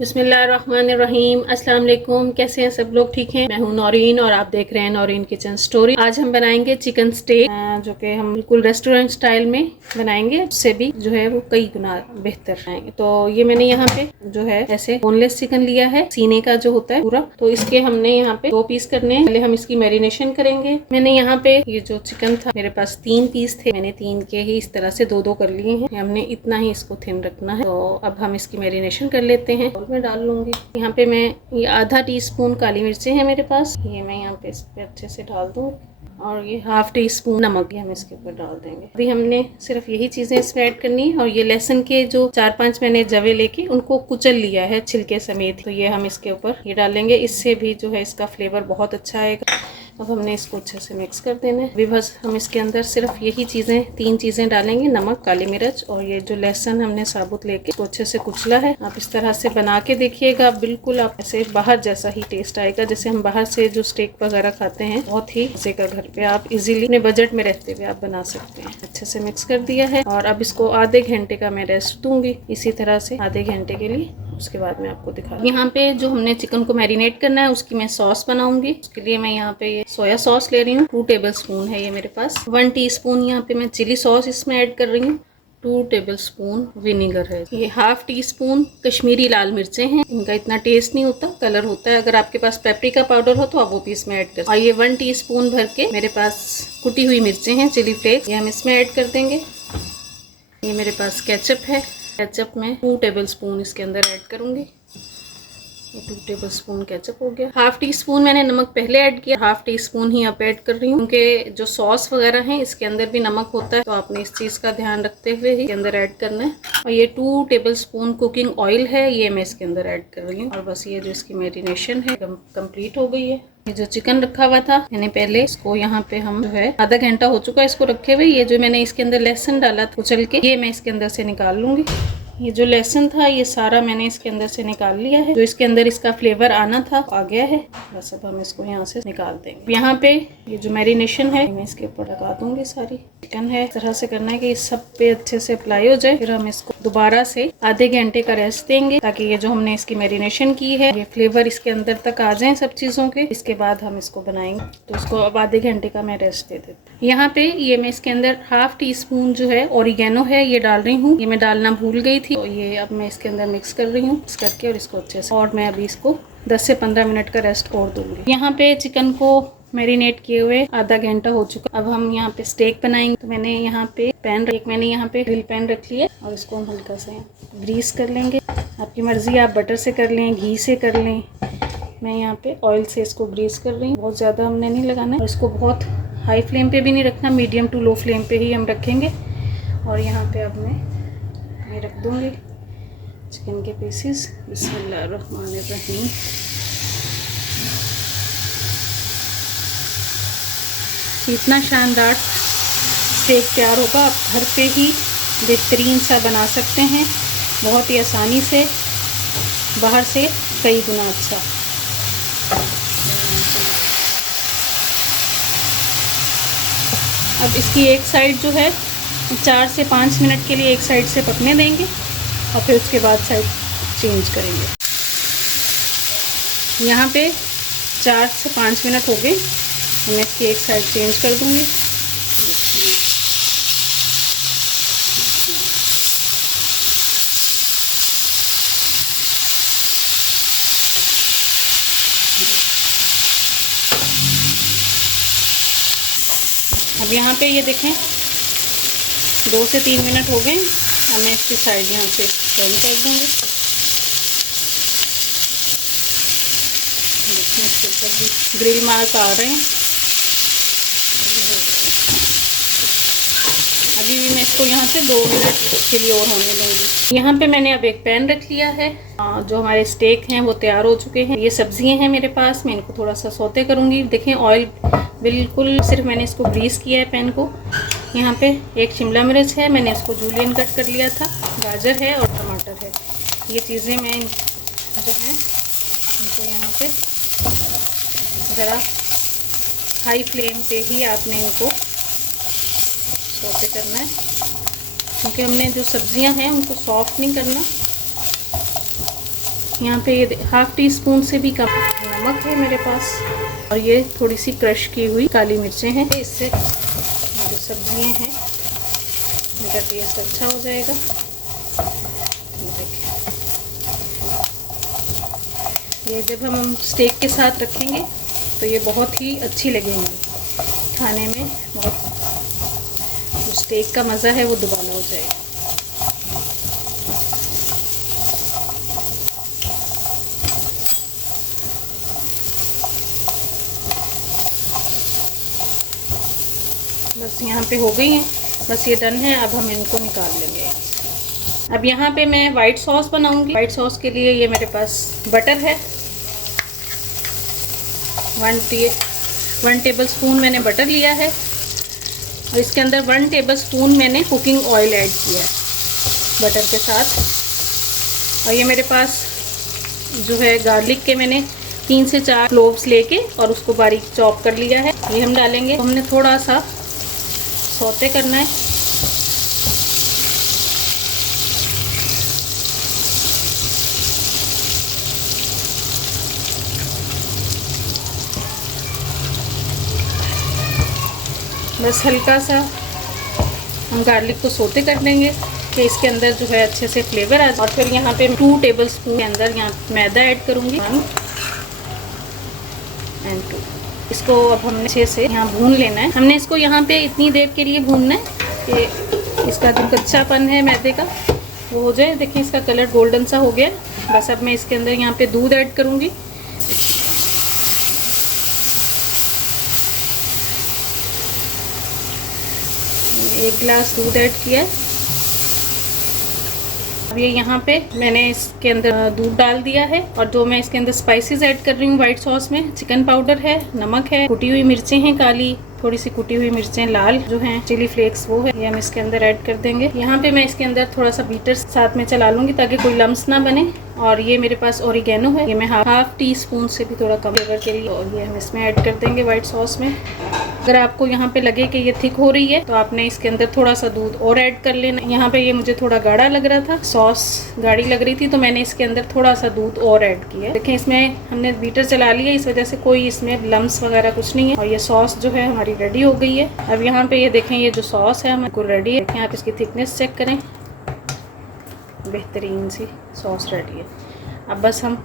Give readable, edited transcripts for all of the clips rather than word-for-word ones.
बिस्मिल्लाहिर्रहमानिर्रहीम। अस्सलाम वालेकुम। कैसे हैं सब लोग? ठीक हैं। मैं हूं नौरीन और आप देख रहे हैं नौरीन किचन स्टोरी। आज हम बनाएंगे चिकन स्टेक, जो कि हम बिल्कुल रेस्टोरेंट स्टाइल में बनाएंगे। उससे भी जो है वो कई गुना बेहतर बनाएंगे। तो ये मैंने यहाँ पे जो है ऐसे बोनलेस चिकन लिया है, सीने का जो होता है पूरा। तो इसके हमने यहाँ पे 2 पीस करने हैं। पहले हम इसकी मैरिनेशन करेंगे। मैंने यहाँ पे ये जो चिकन था मेरे पास 3 पीस थे, मैंने 3 के ही इस तरह से 2-2 कर लिए हैं। हमने इतना ही इसको थिन रखना है। तो अब हम इसकी मैरिनेशन कर लेते हैं। मैं डाल लूंगी। यहाँ पे मैं ये आधा टीस्पून काली मिर्चें हैं मेरे पास, ये मैं यहाँ पे इस पे अच्छे से डाल दूँ। और ये हाफ टी स्पून नमक हम इसके ऊपर डाल देंगे। अभी हमने सिर्फ यही चीजें इसमें ऐड करनी है। और ये लहसुन के जो 4-5 मैंने जवे लेके उनको कुचल लिया है छिलके समेत, तो ये हम इसके ऊपर ये डालेंगे। इससे भी जो है इसका फ्लेवर बहुत अच्छा आएगा। अब हमने इसको अच्छे से मिक्स कर देना है। अभी बस हम इसके अंदर सिर्फ यही चीज़ें 3 चीज़ें डालेंगे, नमक, काली मिर्च और ये जो लहसुन हमने साबुत लेके इसको अच्छे से कुचला है। आप इस तरह से बना के देखिएगा, बिल्कुल आप ऐसे बाहर जैसा ही टेस्ट आएगा जैसे हम बाहर से जो स्टेक वगैरह खाते हैं। बहुत ही मजे का घर पे आप इजीली अपने बजट में रहते हुए आप बना सकते हैं। अच्छे से मिक्स कर दिया है और अब इसको आधे घंटे का मैं रेस्ट दूंगी इसी तरह से आधे घंटे के लिए। उसके बाद मैं आपको दिखा, यहाँ पे जो हमने चिकन को मैरिनेट करना है उसकी मैं सॉस बनाऊंगी। उसके लिए मैं यहाँ पे ये सोया सॉस ले रही हूँ, 2 टेबलस्पून है ये मेरे पास। 1 टीस्पून यहाँ पे मैं चिली सॉस इसमें ऐड कर रही हूँ। 2 टेबलस्पून विनीगर है। ये हाफ टी स्पून कश्मीरी लाल मिर्चें हैं, इनका इतना टेस्ट नहीं होता, कलर होता है। अगर आपके पास पेपरिका पाउडर हो तो आप वो भी इसमें ऐड कर। और ये 1 टीस्पून भर के मेरे पास कुटी हुई मिर्चें हैं, चिली फ्लेक्स, ये हम इसमें ऐड कर देंगे। ये मेरे पास केचप है, केचप में 2 टेबलस्पून इसके अंदर ऐड करूंगी। ये 2 टेबलस्पून केचप हो गया। हाफ टी स्पून मैंने नमक पहले ऐड किया, हाफ टी स्पून ही अब ऐड कर रही हूँ क्योंकि जो सॉस वगैरह है इसके अंदर भी नमक होता है, तो आपने इस चीज़ का ध्यान रखते हुए ही इसके अंदर ऐड करना है। और ये 2 टेबलस्पून कुकिंग ऑयल है, ये मैं इसके अंदर ऐड कर रही हूँ। और बस ये जो इसकी मैरिनेशन है कंप्लीट हो गई है। ये जो चिकन रखा हुआ था मैंने पहले, इसको यहाँ पे हम जो है आधा घंटा हो चुका है इसको रखे हुए। ये जो मैंने इसके अंदर लहसुन डाला था कुचल के, ये मैं इसके अंदर से निकाल लूंगी। ये जो लहसुन था ये सारा मैंने इसके अंदर से निकाल लिया है। जो इसके अंदर इसका फ्लेवर आना था आ गया है। बस अब हम इसको यहाँ से निकाल देंगे। यहाँ पे ये जो मैरिनेशन है मैं इसके ऊपर लगा दूंगी। सारी चिकन है इस तरह से करना है कि इस सब पे अच्छे से अप्लाई हो जाए। फिर हम इसको दोबारा से आधे घंटे का रेस्ट देंगे ताकि ये जो हमने इसकी मैरिनेशन की है ये फ्लेवर इसके अंदर तक आ जाए सब चीज़ों के। इसके बाद हम इसको बनाएंगे। तो इसको अब आधे घंटे का मैं रेस्ट दे देती हूँ। यहाँ पे ये मैं इसके अंदर हाफ टी स्पून जो है ओरिगेनो है ये डाल रही हूँ। ये मैं डालना भूल गई थी, तो ये अब मैं इसके अंदर मिक्स कर रही हूँ। मिक्स करके और इसको अच्छे से, और मैं अभी इसको 10 से 15 मिनट का रेस्ट और दूंगी। यहाँ पे चिकन को मैरिनेट किए हुए आधा घंटा हो चुका। अब हम यहाँ पे स्टेक बनाएंगे। तो मैंने यहाँ पे मैंने यहाँ पे ग्रिल पैन रख लिया और इसको हम हल्का से ग्रीस कर लेंगे। आपकी मर्जी, आप बटर से कर लें, घी से कर लें। मैं यहाँ पे ऑयल से इसको ग्रीस कर रही हूँ। बहुत ज़्यादा हमने नहीं लगाना है और इसको बहुत हाई फ्लेम पे भी नहीं रखना, मीडियम टू लो फ्लेम पे ही हम रखेंगे। और यहाँ पे अब मैं रख दूँगी चिकन के पीसेस। बिस्मिल्लाहिर्रहमानिर्रहीम। इतना शानदार स्टेक तैयार होगा, आप घर पे ही बेहतरीन सा बना सकते हैं, बहुत ही आसानी से, बाहर से कई गुना अच्छा। अब इसकी एक साइड जो है 4 से 5 मिनट के लिए एक साइड से पकने देंगे और फिर उसके बाद साइड चेंज करेंगे। यहाँ पे 4 से 5 मिनट हो गए, मैं इसकी एक साइड चेंज कर दूँगी। अब यहाँ पे ये देखें 2 से 3 मिनट हो गए। अब मैं इसकी साइड यहाँ से टर्न कर दूँगी। देखें इसके ऊपर भी ग्रिल मार्क आ रहे हैं। अभी भी मैं इसको यहाँ से 2 मिनट के लिए और होने दूँगी। यहाँ पे मैंने अब एक पैन रख लिया है। जो हमारे स्टेक हैं वो तैयार हो चुके हैं। ये सब्जियाँ हैं मेरे पास, मैं इनको थोड़ा सा सौते करूँगी। देखें ऑयल बिल्कुल, सिर्फ मैंने इसको ग्रीस किया है पैन को। यहाँ पे एक शिमला मिर्च है, मैंने इसको जूलियन कट कर लिया था, गाजर है और टमाटर है। ये चीज़ें मैं जो हैं इनको यहाँ पे ज़रा हाई फ्लेम पे ही आपने इनको सौते करना है क्योंकि हमने जो सब्जियां हैं उनको सॉफ्ट नहीं करना। यहाँ पे ये हाफ टी स्पून से भी कम नमक है मेरे पास, और ये थोड़ी सी क्रश की हुई काली मिर्चें हैं। इससे जो सब्जियाँ हैं इनका टेस्ट अच्छा हो जाएगा। ये देखिए, ये जब हम स्टेक के साथ रखेंगे तो ये बहुत ही अच्छी लगेंगी खाने में। बहुत जो स्टेक का मज़ा है वो दुबारा हो जाएगा। बस यहाँ पे हो गई हैं, बस ये डन है। अब हम इनको निकाल लेंगे। अब यहाँ पे मैं वाइट सॉस बनाऊंगी। वाइट सॉस के लिए ये मेरे पास बटर है, 1 टेबल स्पून मैंने बटर लिया है, और इसके अंदर 1 टेबल स्पून मैंने कुकिंग ऑयल ऐड किया है बटर के साथ। और ये मेरे पास जो है गार्लिक के मैंने 3 से 4 क्लोव्स लेके और उसको बारीक चॉप कर लिया है। ये हम डालेंगे। तो हमने थोड़ा सा सौते करना है। बस हल्का सा हम गार्लिक को सौते कर देंगे कि इसके अंदर जो है अच्छे से फ्लेवर आ जाए। और फिर यहाँ पे 2 टेबल स्पून के अंदर यहाँ मैदा ऐड करूँगी, 1 और 2। इसको अब हमने अच्छे से यहाँ भून लेना है। हमने इसको यहाँ पे इतनी देर के लिए भूनना है कि इसका जो कच्चापन है मैदे का वो हो जाए। देखिए इसका कलर गोल्डन सा हो गया। बस अब मैं इसके अंदर यहाँ पे दूध ऐड करूँगी। 1 गिलास दूध ऐड किया है। अब ये यहाँ पे मैंने इसके अंदर दूध डाल दिया है, और जो मैं इसके अंदर स्पाइसेस ऐड कर रही हूँ वाइट सॉस में, चिकन पाउडर है, नमक है, कुटी हुई मिर्चें हैं काली, थोड़ी सी कुटी हुई मिर्चें लाल जो हैं, चिली फ्लेक्स वो है, ये हम इसके अंदर ऐड कर देंगे। यहाँ पे मैं इसके अंदर थोड़ा सा बीटर साथ में चला लूँगी ताकि कोई लम्स ना बने। और ये मेरे पास ओरिगेनो है, ये मैं हाफ टी स्पून से भी थोड़ा कम फ्लेवर के लिए, और ये हम इसमें ऐड कर देंगे वाइट सॉस में। अगर आपको यहाँ पे लगे कि ये थिक हो रही है तो आपने इसके अंदर थोड़ा सा दूध और ऐड कर लेना। यहाँ पे ये मुझे थोड़ा गाढ़ा लग रहा था, सॉस गाढ़ी लग रही थी, तो मैंने इसके अंदर थोड़ा सा दूध और ऐड किया। देखें इसमें हमने बीटर चला लिया, इस वजह से कोई इसमें लम्स वगैरह कुछ नहीं है। और ये सॉस जो है हमारी रेडी हो गई है। अब यहाँ पे ये देखें ये जो सॉस है हमारे रेडी है। देखें आप इसकी थिकनेस चेक करें, बेहतरीन सी सॉस रेडी है। अब बस हम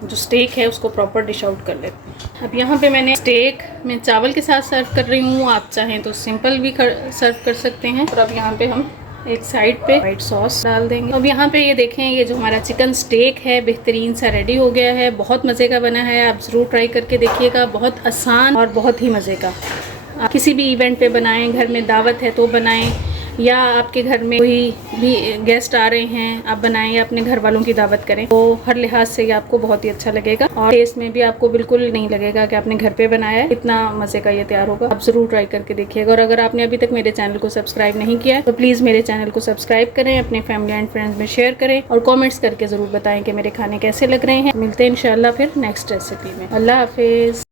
जो स्टेक है उसको प्रॉपर डिश आउट कर लेते हैं। अब यहाँ पे मैंने स्टेक मैं चावल के साथ सर्व कर रही हूँ, आप चाहें तो सिंपल भी सर्व कर सकते हैं। और अब यहाँ पे हम एक साइड पे वाइट सॉस डाल देंगे। अब यहाँ पे ये देखें ये जो हमारा चिकन स्टेक है बेहतरीन सा रेडी हो गया है। बहुत मज़े का बना है, आप ज़रूर ट्राई करके देखिएगा। बहुत आसान और बहुत ही मज़े का। आप किसी भी इवेंट पे बनाएं, घर में दावत है तो बनाएं, या आपके घर में कोई भी गेस्ट आ रहे हैं आप बनाएं, या अपने घर वालों की दावत करें, तो हर लिहाज से ये आपको बहुत ही अच्छा लगेगा। और टेस्ट में भी आपको बिल्कुल नहीं लगेगा कि आपने घर पे बनाया है। इतना मज़े का ये तैयार होगा, आप ज़रूर ट्राई करके देखिएगा। और अगर आपने अभी तक मेरे चैनल को सब्सक्राइब नहीं किया तो प्लीज़ मेरे चैनल को सब्सक्राइब करें, अपने फैमिली एंड फ्रेंड्स में शेयर करें, और कॉमेंट्स करके ज़रूर बताएं कि मेरे खाने कैसे लग रहे हैं। मिलते हैं इंशाल्लाह फिर नेक्स्ट रेसिपी में। अल्लाह हाफिज़।